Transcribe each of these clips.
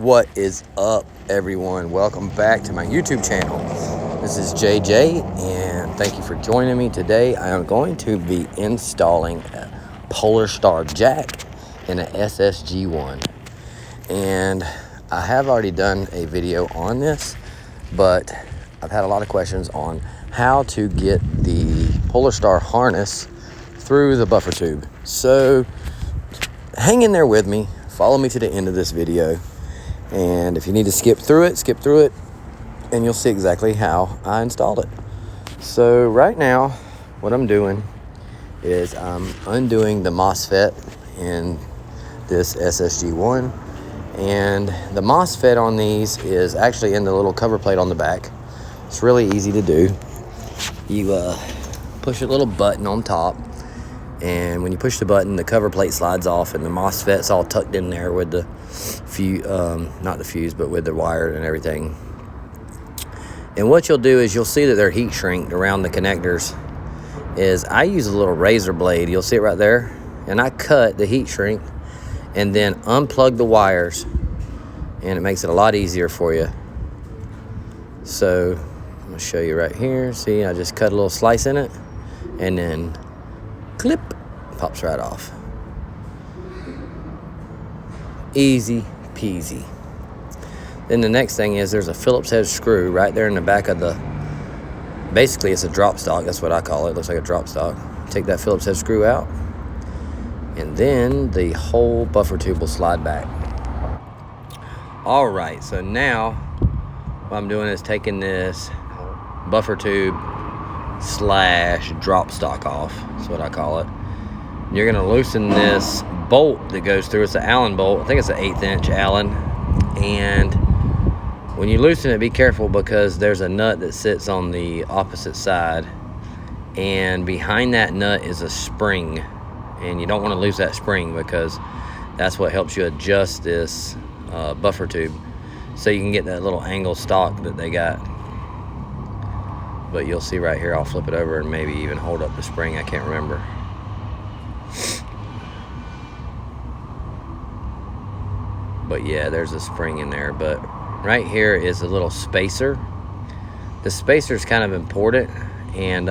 What is up, everyone? Welcome back to my YouTube channel. This is JJ, and thank you for joining me today. I am going to be installing a Polarstar jack in an SSg1, and I have already done a video on this, but I've had a lot of questions on how to get the Polarstar harness through the buffer tube. So hang in there with me, follow me to the end of this video, and if you need to skip through it, and you'll see exactly how I installed it. So right now, what I'm doing is I'm undoing the Mosfet in this SSg1, and the Mosfet on these is actually in the little cover plate on the back. It's really easy to do. You push a little button on top, and when you push the button, the cover plate slides off, and the Mosfet's all tucked in there with the fuse, not the fuse, but with the wire and everything. And what you'll do is you'll see that they're heat shrinked around the connectors. Is I use a little razor blade, you'll see it right there, and I cut the heat shrink and then unplug the wires, and it makes it a lot easier for you. So I'm gonna show you right here. See, I just cut a little slice in it, and then clip, pops right off. Easy peasy. Then the next thing is there's a Phillips head screw right there in the back of the, basically it's a drop stock, that's what I call it. Looks like a drop stock. Take that Phillips head screw out, and then the whole buffer tube will slide back. All right, so now what I'm doing is taking this buffer tube slash drop stock off. That's what I call it. You're gonna loosen this bolt that goes through. It's an Allen bolt. I think it's an 1/8 inch Allen. And when you loosen it, be careful, because there's a nut that sits on the opposite side, and behind that nut is a spring, and you don't want to lose that spring, because that's what helps you adjust this buffer tube, so you can get that little angle stock that they got. But you'll see right here, I'll flip it over and maybe even hold up the spring, I can't remember. But yeah, there's a spring in there. But right here is a little spacer. The spacer is kind of important, and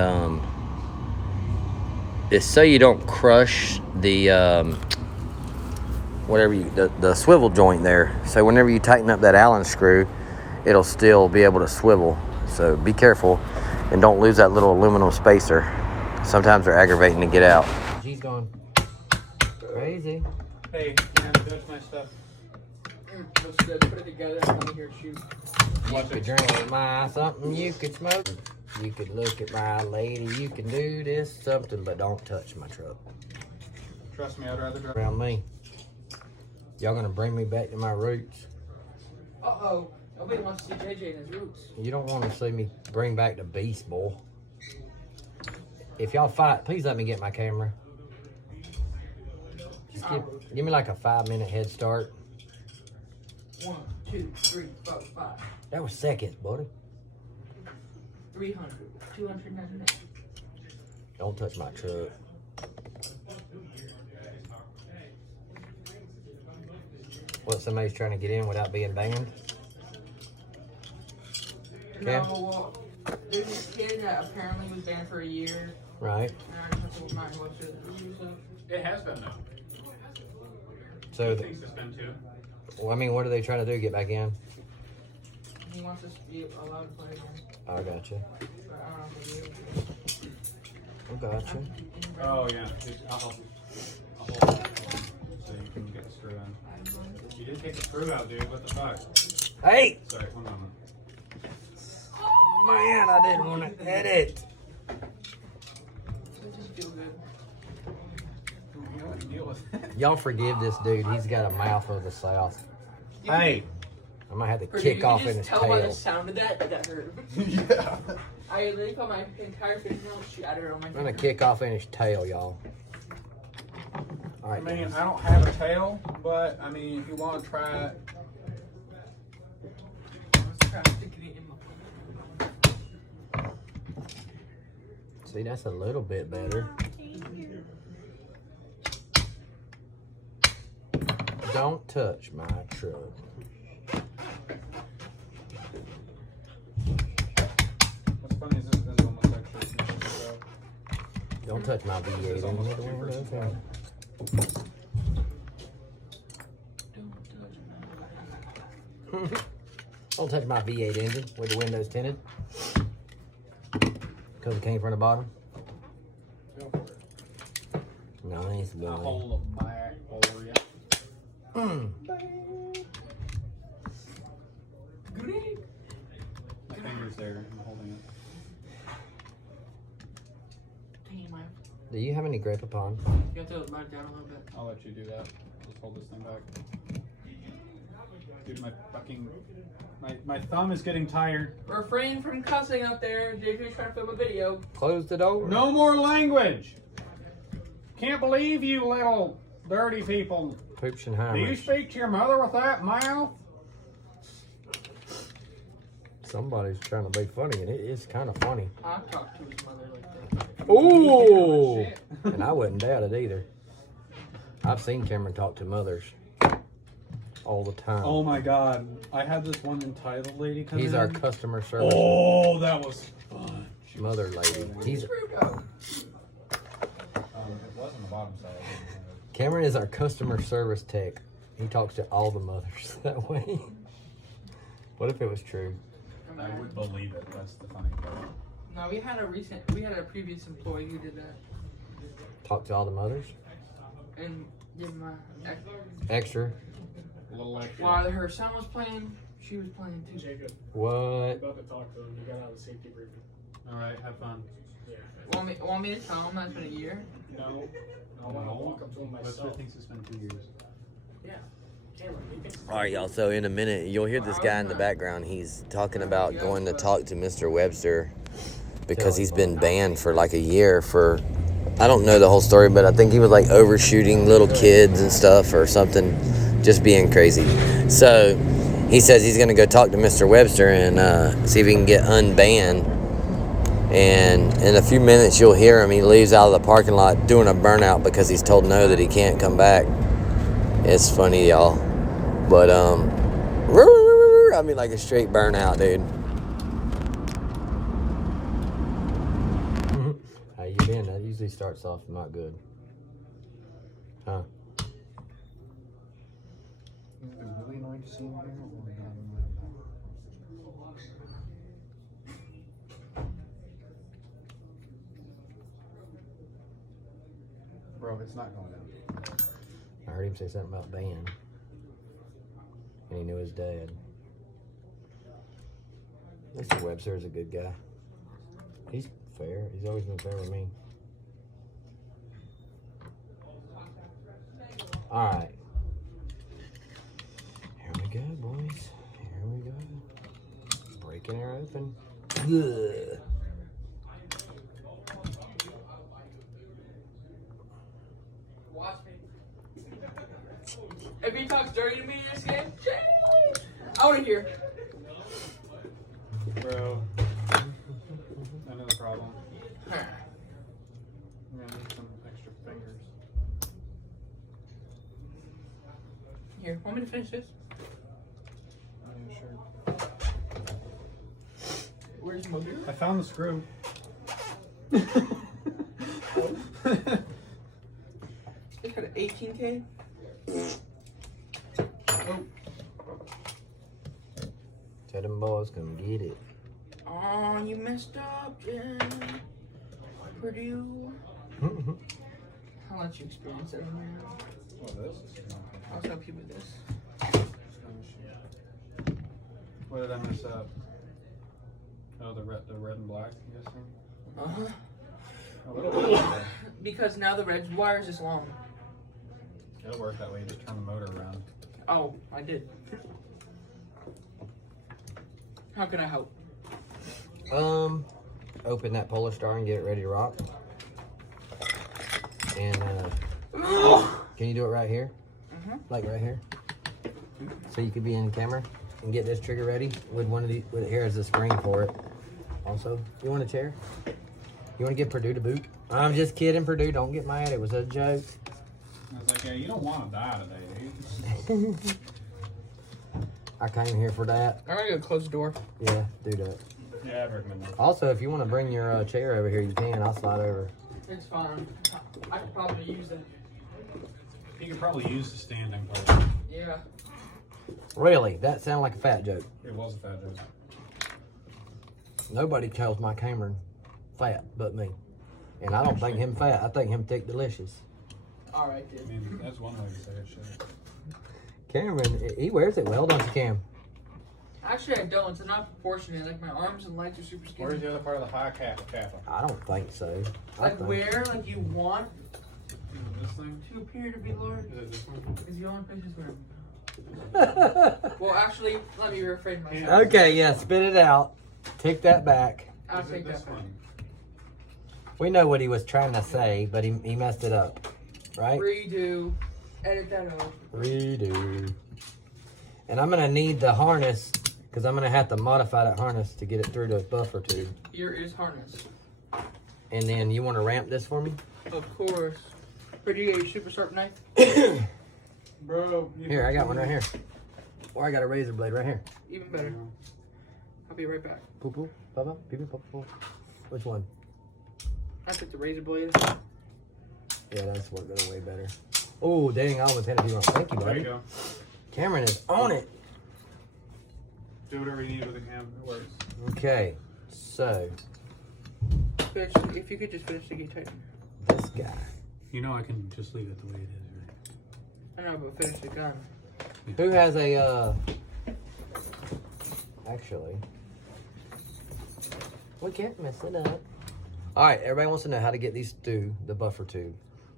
it's so you don't crush the the swivel joint there. So whenever you tighten up that Allen screw, it'll still be able to swivel. So be careful and don't lose that little aluminum spacer. Sometimes they're aggravating to get out. She's going crazy. Hey, can I touch my stuff? Let's put it together and come here and shoot. You could drink my something, you could smoke. You could look at my lady, you can do this something, but don't touch my truck. Trust me, I'd rather drive around me. Y'all gonna bring me back to my roots? Uh-oh. Nobody wants to see JJ and his roots. You don't want to see me bring back the beast, boy. If y'all fight, please let me get my camera. Just give me like a 5-minute head start. 1, 2, 3, 4, 5. That was seconds, buddy. 300, 299. Don't touch my truck. What, somebody's trying to get in without being banned? No, well, there's this kid that apparently was banned for a year. Right. And I just have to remind what's it. It has been, though. So, He thinks it's been too. Well, I mean, what are they trying to do? Get back in? He wants us to be allowed to play again. I got you. But I don't know if he'll be able to. I got you. Oh, yeah. I'll help you. I'll hold it so you can get the screw in. You didn't take the screw out, dude. What the fuck? Hey! Sorry, one moment. Man, I didn't want to edit. It just feels good. You know what to deal with. Y'all forgive this dude. He's got a mouth of the South. Hey! I might have to kick off in his tail. You can just tell by the sound of that hurt. Yeah. I literally got my entire fingernail shattered on my finger. I'm going to kick off in his tail, y'all. All right, I mean, guys. I don't have a tail, but I mean, if you want to try it. See, that's a little bit better. Don't touch my truck. What's funny is this is almost actually so. Don't touch my V8 in the window. Don't touch my V8 engine with the windows tinted. Because it came from the bottom. Go for it. Nice I'll boy. hold them back for you. My finger's there. I'm holding it. Do you have any grape upon? You have to let it down a little bit. I'll let you do that. Just hold this thing back. Dude, my fucking my thumb is getting tired. Refrain from cussing up there. JJ's trying to film a video. Close the door. No more language. Can't believe you little dirty people. Poops and Do you hammers. speak to your mother with that mouth? Somebody's trying to be funny, and it is kind of funny. I talked to his mother like that. Ooh! And I wouldn't doubt it either. I've seen Cameron talk to mothers all the time. Oh my god. I had this one entitled lady come He's in. our customer service Oh, that was fun. mother lady. He's It was on the bottom side. Cameron is our customer service tech. He talks to all the mothers that way. What if it was true? I would believe it. That's the funny part. No, we had a previous employee who did that. Talk to all the mothers? And give him Extra. A little extra. while her son was playing, she was playing too. Jacob, What? about to talk to him. You got out of the safety briefing. Alright, have fun. Yeah. Want me to tell him that it's been a year? No. I want to walk up to him Webster myself. thinks it's been 2 years. Yeah. Cameron, he thinks it's All right, y'all. So in a minute, you'll hear this guy in the background. He's talking about going to talk to Mr. Webster because he's been banned for like a year for, I don't know the whole story, but I think he was like overshooting little kids and stuff or something, just being crazy. So he says he's going to go talk to Mr. Webster and see if he can get unbanned. And in a few minutes, you'll hear him. He leaves out of the parking lot doing a burnout because he's told no that he can't come back. It's funny, y'all. But, I mean, like a straight burnout, dude. How you been? That usually starts off not good. Huh? Is it really annoying to see him here? Bro, it's not going down. I heard him say something about ban. And he knew his dad. Mr. Webster is a good guy. He's fair. He's always been fair with me. Alright. Here we go, boys. Here we go. Breaking her open. Ugh. Watch me. If he talks dirty to me this game, I want to hear. Bro. I know the problem. I'm gonna need some extra fingers. Here, want me to finish this? Yeah, sure. Where's my beer? I found the screw. It's got an 18K. Oh. Tell them boys come get it. Oh, you messed up, Jen. Purdue. I'll let you experience it, man. Oh, this? I'll help you with this. What did I mess up? Oh, the red and black, I'm guessing? Uh-huh. Oh, it'll work. Because now the red wire's this long. It'll work that way, just turn the motor around. Oh, I did. How can I help? Open that Polarstar and get it ready to rock. And can you do it right here? Like right here. So you could be in camera and get this trigger ready with one of these. With here is a spring for it. Also, you want a chair? You want to get Purdue to boot? I'm just kidding, Purdue. Don't get mad. It was a joke. I was like, yeah, you don't want to die today, dude. I came here for that. I'm gonna go close the door. Yeah, do that. Yeah, I'd recommend that. Also, if you want to bring your chair over here, you can. I'll slide over. It's fine. I could probably use it. You could probably use the standing part. Yeah. Really? That sounded like a fat joke. It was a fat joke. Nobody tells my Cameron fat but me. And I don't think him fat. I think him thick delicious. All right, I dude. mean, that's one way to say it. Shit. Cameron, he wears it well, don't you, Cam? Actually, I don't. It's not proportionate. Like my arms and legs are super Where's skinny. the other part of the high cap? I don't think so. Like where, like you want This thing? to appear to be large Is it this one? is the only places where. Well, actually, let me rephrase myself. Okay, yeah, spit it out. Take that back. I'll Is it take this that. one? We know what he was trying to say, but he messed it up. Right? Redo. Edit that out. Redo. And I'm going to need the harness because I'm going to have to modify that harness to get it through the buffer tube. Here is harness. And then you want to ramp this for me? Of course. Where do you get your super sharp knife? Bro. Here, I got one right here. Or I got a razor blade right here. Even better. I'll be right back. Poo poo, papa, pee pee, papa, poo. Which one? I took the razor blade. Yeah, that's working way better. Oh, dang, I almost had it be wrong. Thank you, There buddy. you go. Cameron is on it. Do whatever you need with the cam. It works. Okay, so Finish, if you could just finish the key tighten. this guy. You know I can just leave it the way it is, right? I know, but finish the gun. Who has a, actually, we can't mess it up. All right, everybody wants to know how to get these through the buffer tube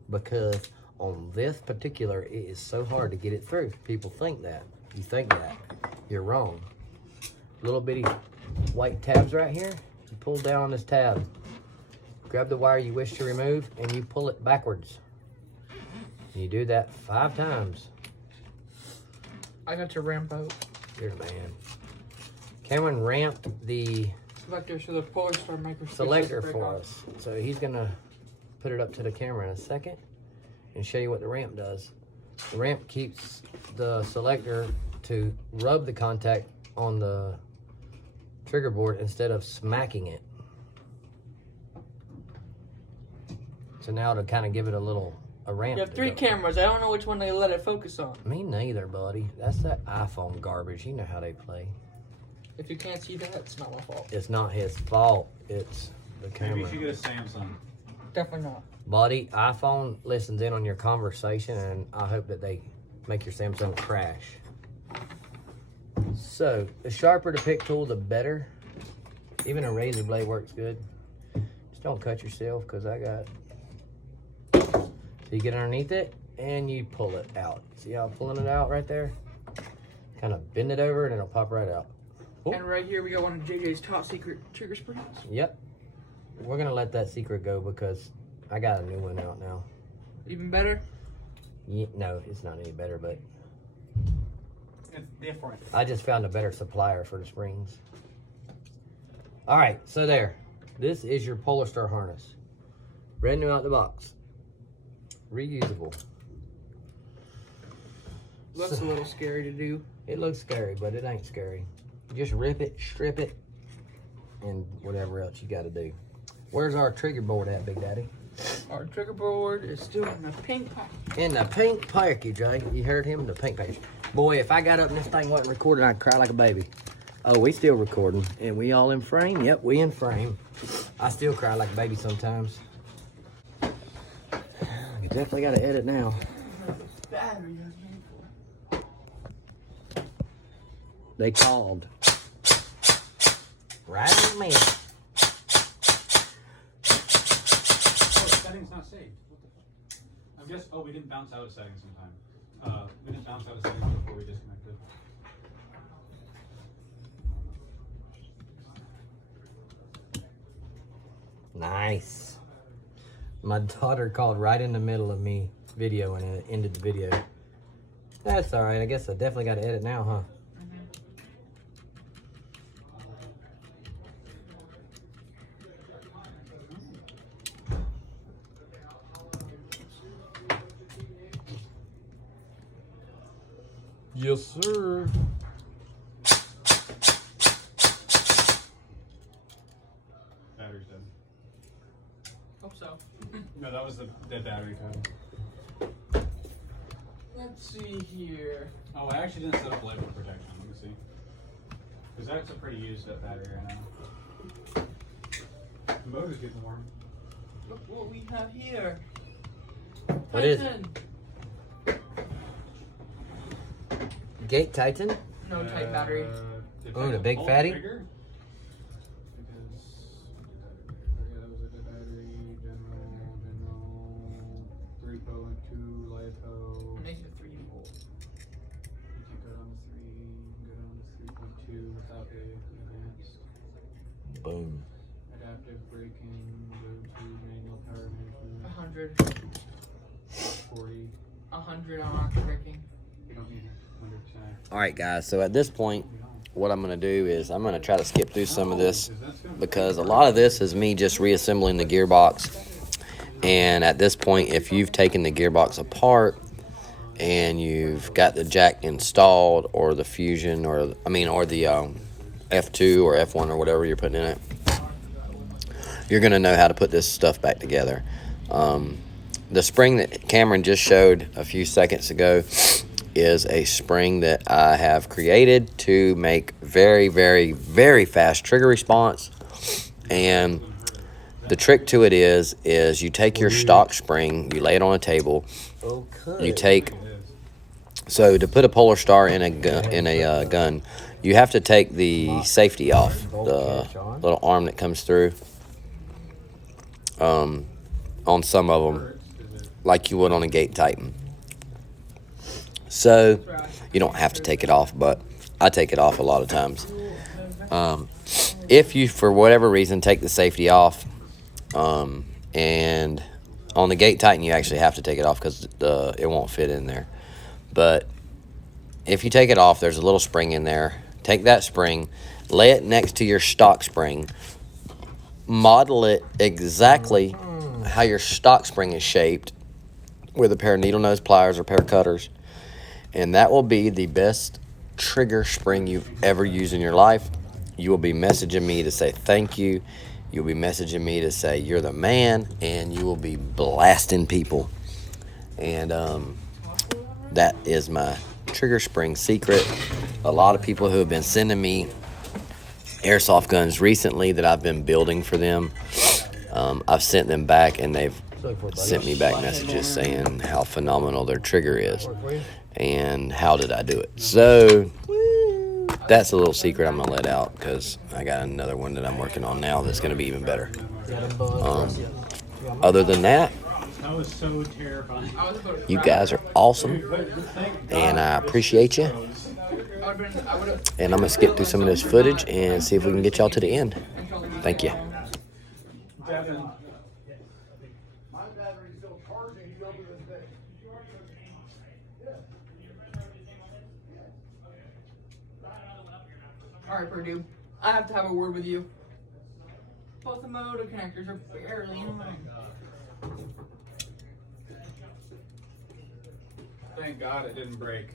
because on this particular, it is so hard to get it through. People think that. You think that. You're wrong. Little bitty white tabs right here. You pull down on this tab. Grab the wire you wish to remove and you pull it backwards. You do that 5 times. I got to ramp out. You're the man. Cameron ramped the Selector, so the Polarstar microscope. selector for us. So he's gonna put it up to the camera in a second and show you what the ramp does. The ramp keeps the selector to rub the contact on the trigger board instead of smacking it. So now to kind of give it a ramp. You have to 3 go. cameras. I don't know which one they let it focus on. Me neither, buddy. That's that iPhone garbage. You know how they play. If you can't see that, it's not my fault. It's not his fault. It's the camera. Maybe you should get a Samsung. Definitely not. Buddy, iPhone listens in on your conversation, and I hope that they make your Samsung crash. So, the sharper the pick tool, the better. Even a razor blade works good. Just don't cut yourself, because I got... So you get underneath it, and you pull it out. See how I'm pulling it out right there? Kind of bend it over, and it'll pop right out. Ooh. And right here, we got one of JJ's top secret trigger springs. Yep. We're going to let that secret go, because I got a new one out now. Even better? Yeah, no, it's not any better, but It's different. I just found a better supplier for the springs. All right, so there. This is your Polarstar harness. Brand new out the box. Reusable. Looks a little scary to do. It looks scary, but it ain't scary. You just rip it, strip it, and whatever else you got to do. Where's our trigger board at, Big Daddy? Our trigger board is still in the pink pack. In the pink package, eh? You heard him? The pink package. Boy, if I got up and this thing wasn't recording, I'd cry like a baby. Oh, we still recording. And we all in frame? Yep, we in frame. I still cry like a baby sometimes. You definitely got to edit now. Battery has made for. They called. Right in the middle. Oh, the setting's not saved. What the fuck? I guess, oh, we didn't bounce out of settings sometime. We didn't bounce out of settings before we disconnected. Nice. My daughter called right in the middle of me videoing and it ended the video. That's all right. I guess I definitely got to edit now, huh? Yes, sir. No, that was the battery code. Let's see here. Oh, I actually didn't set up light protection. Let me see. Because that's a pretty used up battery right now. The motor's getting warm. Look what we have here. What is it? Titan. Gate Titan? No Titan battery. Oh, the big fatty? Trigger? Because, yeah, that was a good battery. General, 3 po and 2 lipo. Makes it 3 volt. You can go down to 3, you can go down to 3.2 without the advanced. Boom. Adaptive braking, go to manual power management. 100. 40. 100 on octave braking. You don't need it. 100%. All right, guys. So at this point, what I'm going to do is I'm going to try to skip through some of this because a lot of this is me just reassembling the gearbox. And at this point, if you've taken the gearbox apart and you've got the jack installed or the fusion or the F2 or F1 or whatever you're putting in it, you're going to know how to put this stuff back together. The spring that Cameron just showed a few seconds ago is a spring that I have created to make very, very, very fast trigger response. And the trick to it is you take your stock spring, you lay it on a table. Okay. You take, so to put a Polarstar in a gun, you have to take the safety off, the little arm that comes through. On some of them, like you would on a Gate Titan. So you don't have to take it off, but I take it off a lot of times. If you, for whatever reason, take the safety off, and on the Gate Titan, you actually have to take it off because it won't fit in there. But if you take it off, there's a little spring in there. Take that spring, lay it next to your stock spring, model it exactly how your stock spring is shaped with a pair of needle nose pliers or pair of cutters. And that will be the best trigger spring you've ever used in your life. You will be messaging me to say thank you. You'll be messaging me to say you're the man, and you will be blasting people. And that is my trigger spring secret. A lot of people who have been sending me airsoft guns recently that I've been building for them, I've sent them back, and they've sent me back messages saying how phenomenal their trigger is and how did I do it. So that's a little secret I'm gonna let out because I got another one that I'm working on now that's gonna be even better. Other than that, That was so terrifying. you guys are awesome, and I appreciate you. And I'm gonna skip through some of this footage and see if we can get y'all to the end. Thank you. Devin. My battery's still charging. He's over this thing. Alright, Purdue. I have to have a word with you. Both the motor connectors are barely in line. Thank God it didn't break.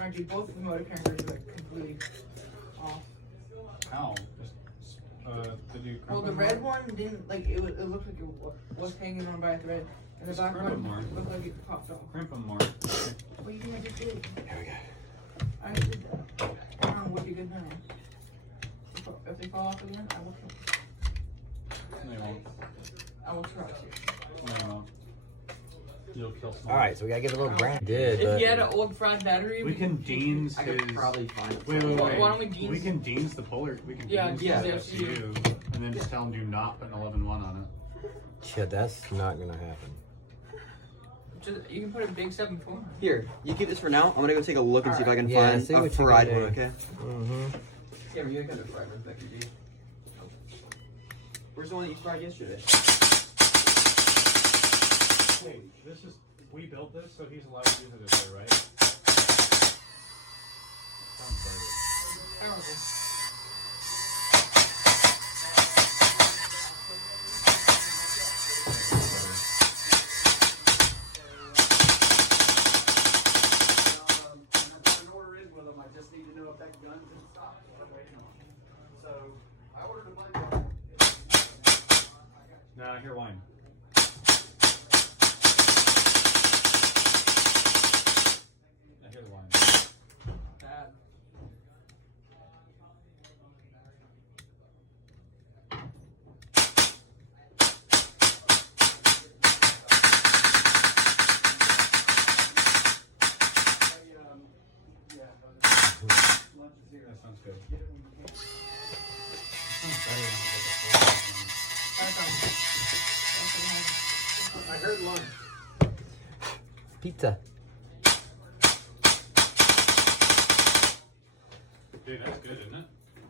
Actually, both of the motor connectors are like completely off. How? Did you Well, the red one didn't, like, it looked like it was hanging on by a thread. And the Just black crimp one them more. looked like it popped off. Crimp them more. What do you think I just did? Here we go. I just did that. I don't know what you did now. If they fall off again, I will kill No, you won't. I will try to. No, you won't. You'll kill someone. All right, so we gotta give it a little brand. Did, If but you had an old fried battery, We can Dean's I his. could probably find it. Wait. Why don't we Dean's- We can Dean's the polar. We can Yeah, Dean's Dean's the the FCU, and then just tell him do not put an 11-1 on it. shit, that's not gonna happen. just, you can put a big 7.4. Here, you keep this for now. I'm gonna go take a look and see if I can Yeah, find see a what you fried can one, do. okay? Mm-hmm. Yeah, you got a fried one, Becky G. Where's the one that you fried yesterday? Wait, we built this, so he's allowed to use it this way, right? Sounds Terrible. An order in with them. I just need to know if that gun's in stock. I'm waiting on. So I ordered a bunch of. Now, here, wine. That sounds good. I heard lunch. Pizza. Dude, that's good, isn't it?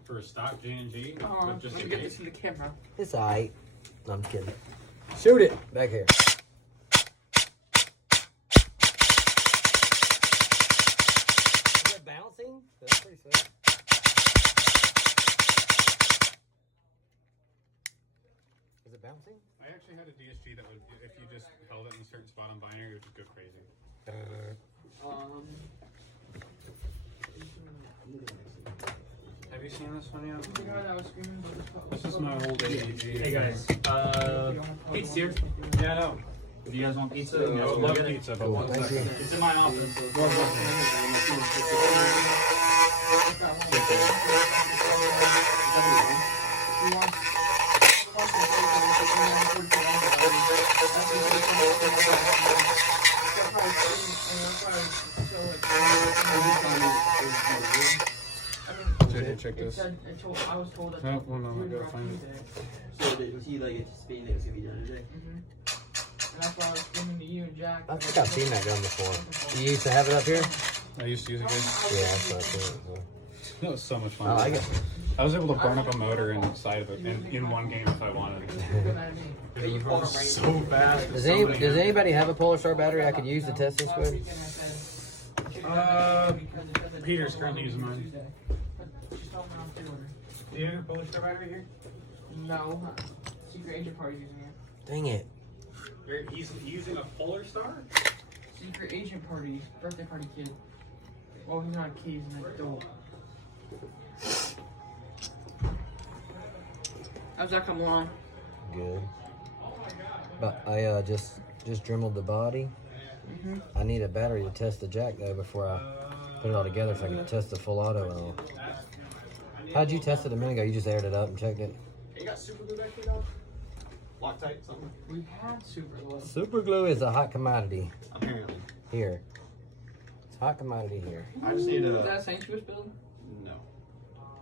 For a stock J&G Oh, with just let a me get gate. this in the camera. It's alright. No, I'm kidding. Shoot it back here. Is it bouncing? That's pretty sweet. Is it bouncing? I actually had a DSG that would, if you just held it in a certain spot on binary, it would just go crazy. Have you seen this one yet? The guy that was screaming about This is my old AEG. Hey guys, pizza's here. Yeah, I know. Do you guys want pizza? I would love pizza, but one Thank second. you. It's in my office. Check this. I was told that. No, well, no, I gotta find it. So was he like anticipating that it was gonna be done today? And that's why I was screaming to you and Jack. I think I've seen that gun before. You used to have it up here? I used to use it good. Yeah, that's what I think. That was so much fun. I like it. I was able to burn up a motor inside of it in one game if I wanted. Hey, you pulled So fast. Does anybody have a Polarstar battery I could use to test this with? Peter's currently using mine. Do you have a Polarstar battery here? No. Secret agent party's using it. Dang it. He's using a Polarstar? Secret agent party. Birthday party kid. Well, he's not a kid, he's an adult. How's that come along? Good. But I just dremeled the body. I need a battery to test the jack though before I put it all together so I can test the full auto. How'd you test it a minute ago? You just aired it up and checked it? You got super glue back here, dog? Loctite, something? We had super glue. Super glue is a hot commodity Apparently. here. It's a hot commodity here. I just need Is a. that a St. Louis building? No.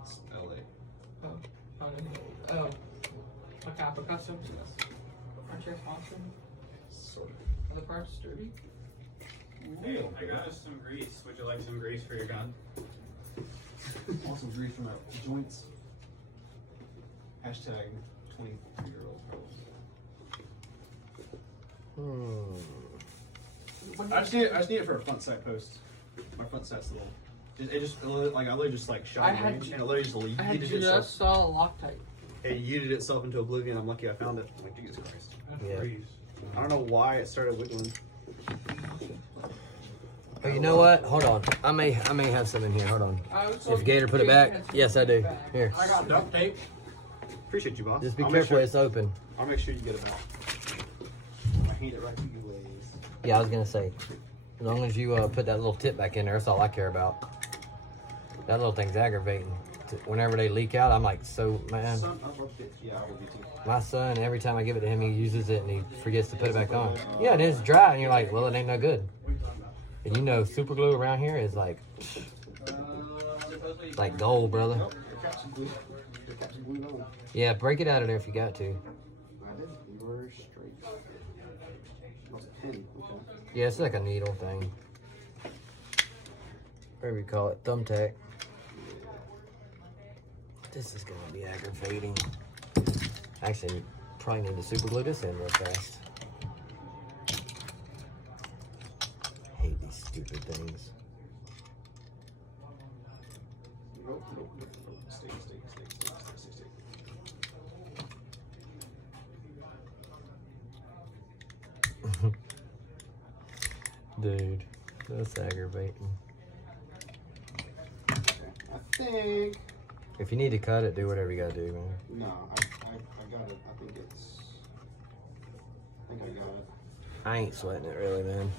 It's LA. Oh. A Kappa Customs? Aren't you responsible? Sort of. Are the parts sturdy? Hey, I got us some grease. Would you like some grease for your gun? Want some grease from my joints. Hashtag 23-year-old girls. I just need it for a front sight post. My front sight's little. I literally just like shot it and it literally just I had yeeted itself. just saw Loctite. It yeeted itself into oblivion. I'm lucky I found it. I'm like, Jesus Christ. Yeah. Grease. I don't know why it started wiggling. Oh, you know what? Hold on. I may have some in here. Hold on. If Gator put it back, yes I do. Here. I got duct tape. Appreciate you, boss. Just be I'll make careful. sure- It's open. I'll make sure you get it out. I hand it right to you, Blaze. Yeah, I was gonna say. As long as you put that little tip back in there, that's all I care about. That little thing's aggravating. Whenever they leak out, I'm like, so man. Yeah, I will be too. My son, every time I give it to him, he uses it and he forgets to put it back on. Yeah, it is dry, and you're like, well, it ain't no good. And you know, super glue around here is like gold, brother. Nope, your cap's blue. Your cap's blue on. Yeah, break it out of there if you got to. I did. You were straight. That was a pin. Okay. Yeah, it's like a needle thing. Whatever you call it, thumbtack. This is gonna be aggravating. Actually, probably need to super glue this in real fast. Hate these stupid things. Nope, nope, nope, nope. Stay. Dude, that's aggravating. Okay. I think. If you need to cut it, do whatever you gotta do, man. No, I got it. I think I got it. I ain't sweating it really, man.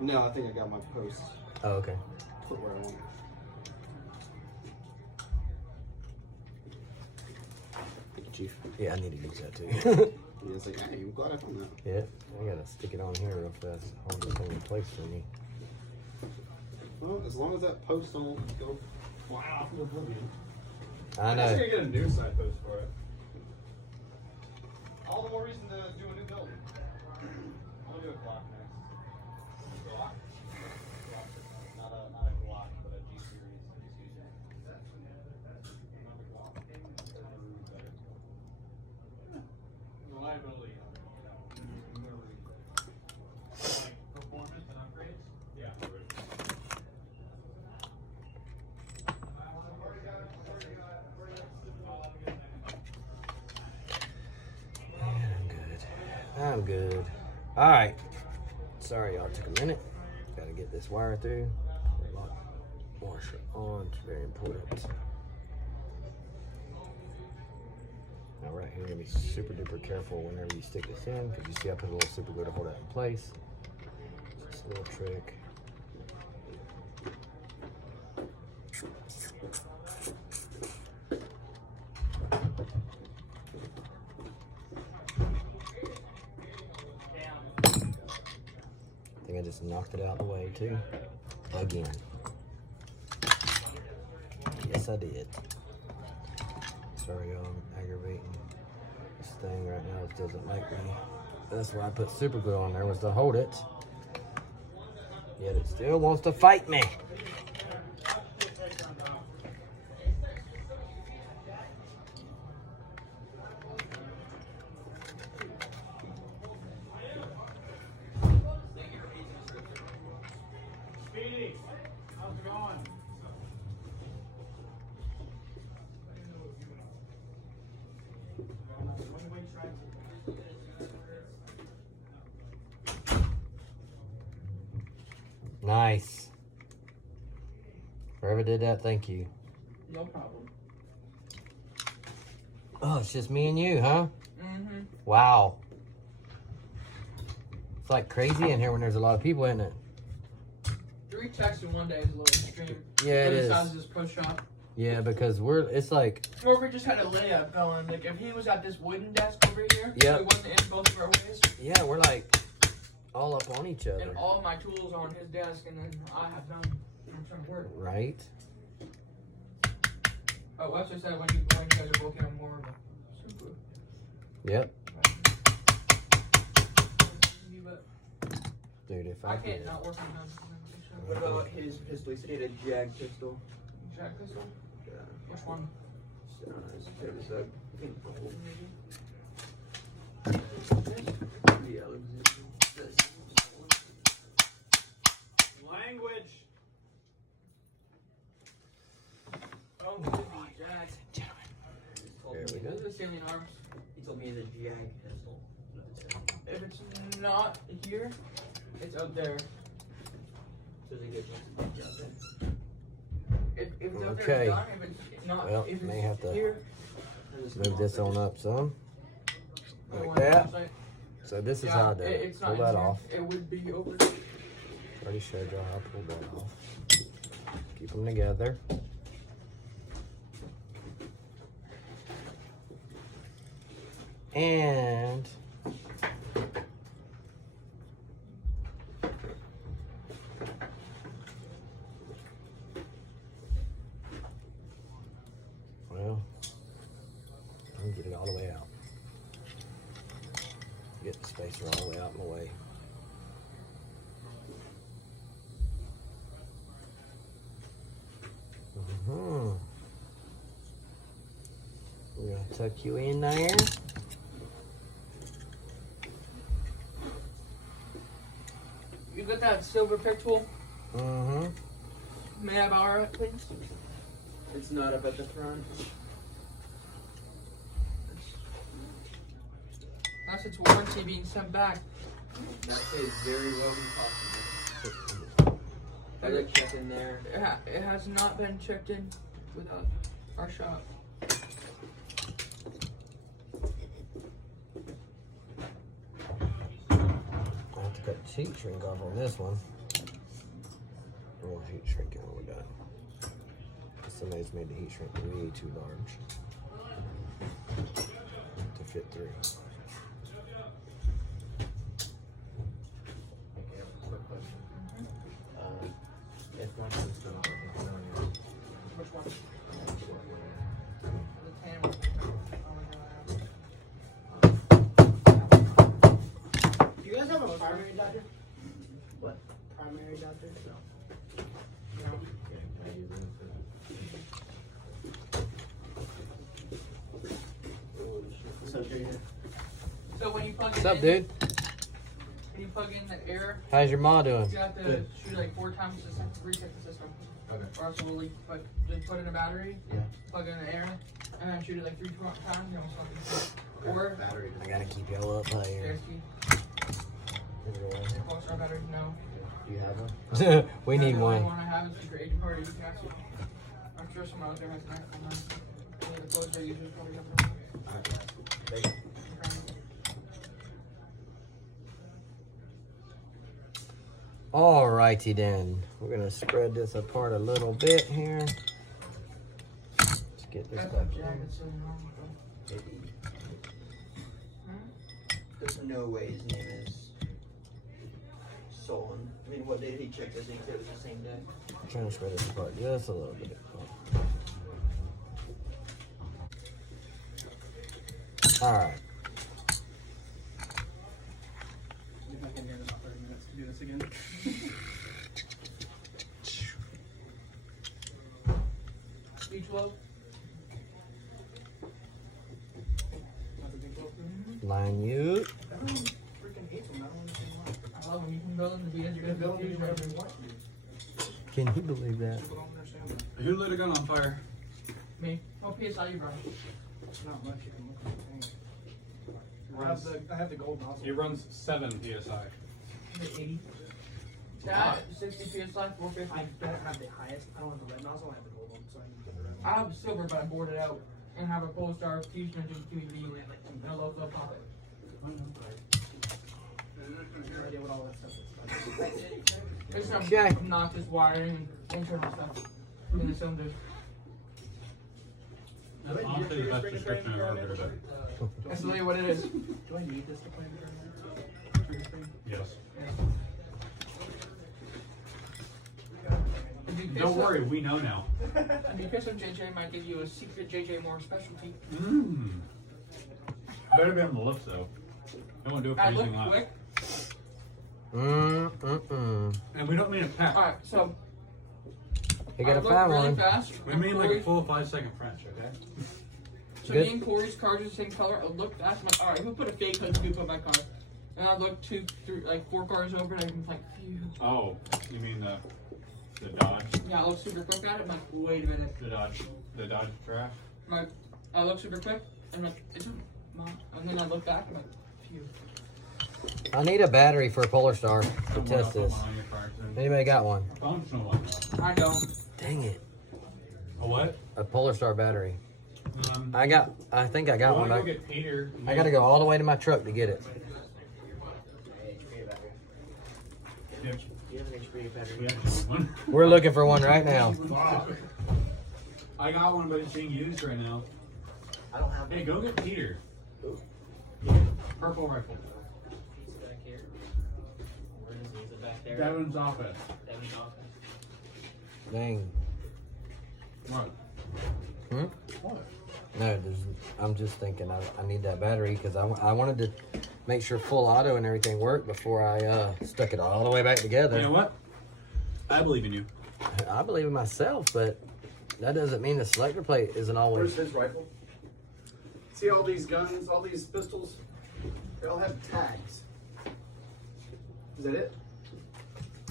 No, I think I got my post Oh, okay. put where I want it. Thank you, Chief. Yeah, I need to use that too. Yeah, it's like, hey, I'm glad I found that. Yeah, I gotta stick it on here real fast. Hold this thing in place for me. Well, as long as that post don't go flying off into oblivion. I I'm just know. gonna get a new side post for it. All the more reason to do a new build. I'll do a Glock next. Glock? Not a Glock, but a G series. Not a Glock. Reliability. Like performance and upgrades? Yeah. I'm good. All right. Sorry, y'all. Took a minute. Got to get this wire through. Lock washer on. It's very important. Now, right here, you're gonna be super duper careful whenever you stick this in, because you see I put a little super glue to hold that in place. Just a little trick. I think I just knocked it out of the way too. Again. Yes, I did. Sorry, y'all, I'm aggravating this thing right now. It doesn't like me. That's why I put super glue on there, was to hold it. Yet it still wants to fight me. Speedy, how's it going? Nice. Whoever did that, thank you. No problem. Oh, it's just me and you, huh? Mm-hmm. Wow. It's like crazy in here when there's a lot of people in it. 3 texts in one day is a little extreme. Yeah, it For the is. size of this pro shop. Yeah, because it's like, Or if we just had a layup going, like if he was at this wooden desk over here, Yep. we wasn't in both of our ways, yeah, we're like all up on each other. and all my tools are on his desk, and then I have none. I'm trying to work. Right? Oh, that's just that when you guys are both on more of a super. Yep. But Dude, if I I can't did. not work on them. What about his pistol? He said he had a Jag pistol. Jack pistol? Yeah. Which one? It was a pink purple. Yeah, it was this. Language. Oh, Jack. There we go. Those are the salient arms. He told me the Jag pistol. If it's not here, it's up there. So they get If it's up Okay. there, it's not. If it's not, Well, if may it's have to here, Move this on up some. I Like want it that. outside. So this is Yeah, how I do it. it's not Pull in that here. off. It would be over there. Already showed y'all how I pulled that off. Keep them together. And well, I'm gonna get it all the way out. Get the spacer all the way out in the way. We're gonna tuck you in there. You got that silver pick tool? Mm-hmm. May I borrow it, please? It's not up at the front. That's its warranty being sent back. That stays very well possible. I looked check in there. It has not been checked in without our shop. I have to cut the heat shrink off on this one. We'll heat shrink it when we're done. Somebody's made the heat shrink way too large to fit through. If once one. The tan one. Do you guys have a primary adapter? What? Primary adapter? No. What's up, Jay? So when you plug it What's up, in, dude? when you plug in the air, How's your ma doing? you have to shoot like 4 times to reset the system. Okay. Or else it will leak. But just put in a battery, Yeah. plug in the air, and then shoot it like 3 times, you almost fucking Or Battery. I gotta keep y'all up higher. Polarstar batteries, no. Do you have one? We need The only one. one I have is for agent party. You can ask it. I'm sure someone out there has an iPhone. Yeah, the Polarstar users probably have one. Thank you. Alrighty then. We're gonna spread this apart a little bit here. Let's get this That's stuff. a jacket, so you know. There's no way his name is Solon. I mean, what day did he check this? He said it was the same day. I'm trying to spread this apart just a little bit. Alright. If I can get about 30 minutes to do this again. B12. Line you. Everyone freaking hates them. I don't understand why. I love them. You can build them to be as You good can as build them you whatever you want to. Can you believe that? People don't understand that. Who lit a gun on fire? Me. What PSI you run? Not much. You can look at the thing. I have the gold nozzle. It runs 7 psi. Is it 80? That 60 PSI, 450. I don't have the highest. I don't have the red nozzle. I have the gold one, so I need to get the red I have a silver, but I bored it out and have a Polarstar fusion engine QEV and a low flow pop it. no idea what all that stuff is. There's some Okay. obnoxious wiring and internal stuff in the cylinders. That's honestly the best description I've ever heard of it. That's literally what it is. Do I need this to play the tournament? Yes. If you piss Don't up- worry, we know now. If you piss up JJ, might give you a secret JJ Moore specialty. Mmm. Better be on the lips though. I won't do it for I look using quick. And we don't mean a peck. Alright, so You I gotta look find really one. fast. We and mean like a Corey's- full 5-second French, okay? So Good. me and Corey's cars are the same color. I looked fast. I'm like, alright, who put a fake hood scoop on my car? And I looked 2, 3, like 4 cars over, and I'm like, phew. Oh, you mean the Dodge? Yeah, I looked super quick at it. I'm like, wait a minute. The Dodge Draft? I'm like, I looked super quick. I'm like, is it mom? And then I look back. I'm like, phew. I need a battery for a Polarstar to Someone test else this. on your car accident. Anybody got one? A functional one though. I don't. Dang it. A what? A Polarstar battery. I think I got I one. want to go get Peter. I gotta go all the way to my truck to get it. Yep. Do you have an HP battery? We have one. We're looking for one right now. I got one, but it's being used right now. I don't have Hey, one. go get Peter. Purple rifle. He's back here. Where is he? Is it back there? Devin's office. Devin's office. Dang. What? Hmm? What? No, I'm just thinking I need that battery because I wanted to make sure full auto and everything worked before I stuck it all the way back together. You know what? I believe in you. I believe in myself, but that doesn't mean the selector plate isn't always. Where's his rifle? See all these guns, all these pistols? They all have tags. Is that it?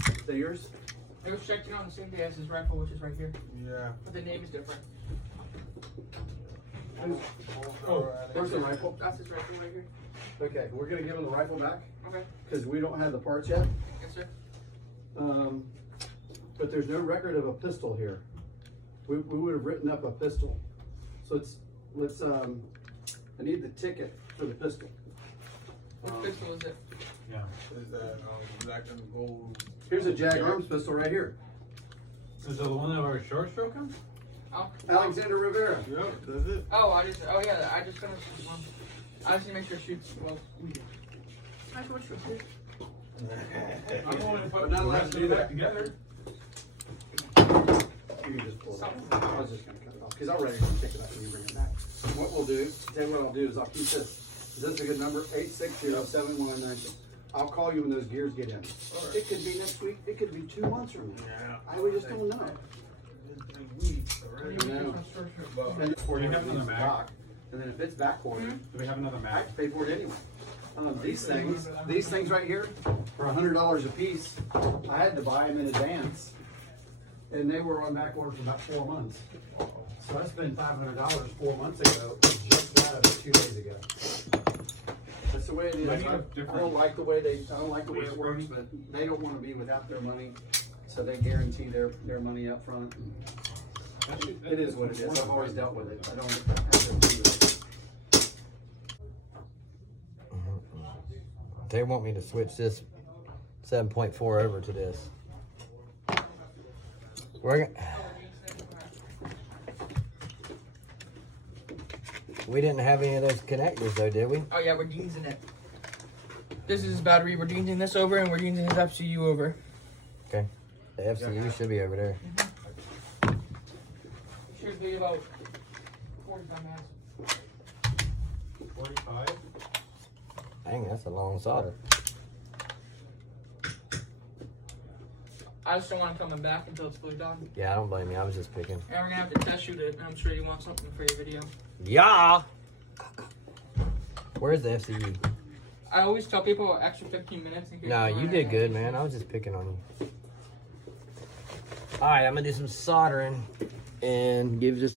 Is that yours? It was checked in on the same day as his rifle, which is right here. Yeah. But the name is different. Oh, where's the rifle? That's his rifle right here. Okay, we're gonna give him the rifle back Okay. because we don't have the parts yet. Yes, sir. But there's no record of a pistol here. We would have written up a pistol. So I need the ticket for the pistol. What pistol is it? Yeah. Is that black and gold? Here's a Jag Arms pistol right here. Is it the one that I was short stroking? Oh. Alexander Rivera. Yep, that's it. Oh, I just finished this one. I just need to make sure it shoots well. That's what shoots it. I'm going to put We're not the allowed rest to of do it back that. together. You can just pull it off. I was just gonna cut it off, because I'm ready to pick it up when you bring it back. What we'll do, tell you what I'll do is I'll keep this. Is this a good number? 860-7196. I'll call you when those gears get in. It could be next week, it could be 2 months from now. We just don't know. You know? And it's Do we have another mag? back. And then if it's back ordered, Do we have another I mag? have to pay for it anyway. These things right here, for $100 a piece, I had to buy them in advance. And they were on back order for about 4 months. So I spent $500 4 months ago, just that of it 2 days ago. That's the way it is. But you I have different don't like the way it works, but they don't want to be without their money. So they guarantee their money up front. It is what it is. I've always dealt with it. I don't have to do it. They want me to switch this 7.4 over to this. We didn't have any of those connectors though, did we? Oh yeah, we're using it. This is his battery. We're using this over, and we're using his FCU over. Okay. The FCU should be over there. Should be about 45 minutes. 45? Dang, that's a long solder. I just don't want him coming back until it's fully done. Yeah, I don't blame you. I was just picking. And we're gonna have to test shoot it. And I'm sure you want something for your video. Yeah. Where's the FCU? I always tell people extra 15 minutes. In case No, you you run did out. good, man. I was just picking on you. All right, I'm gonna do some soldering and give this.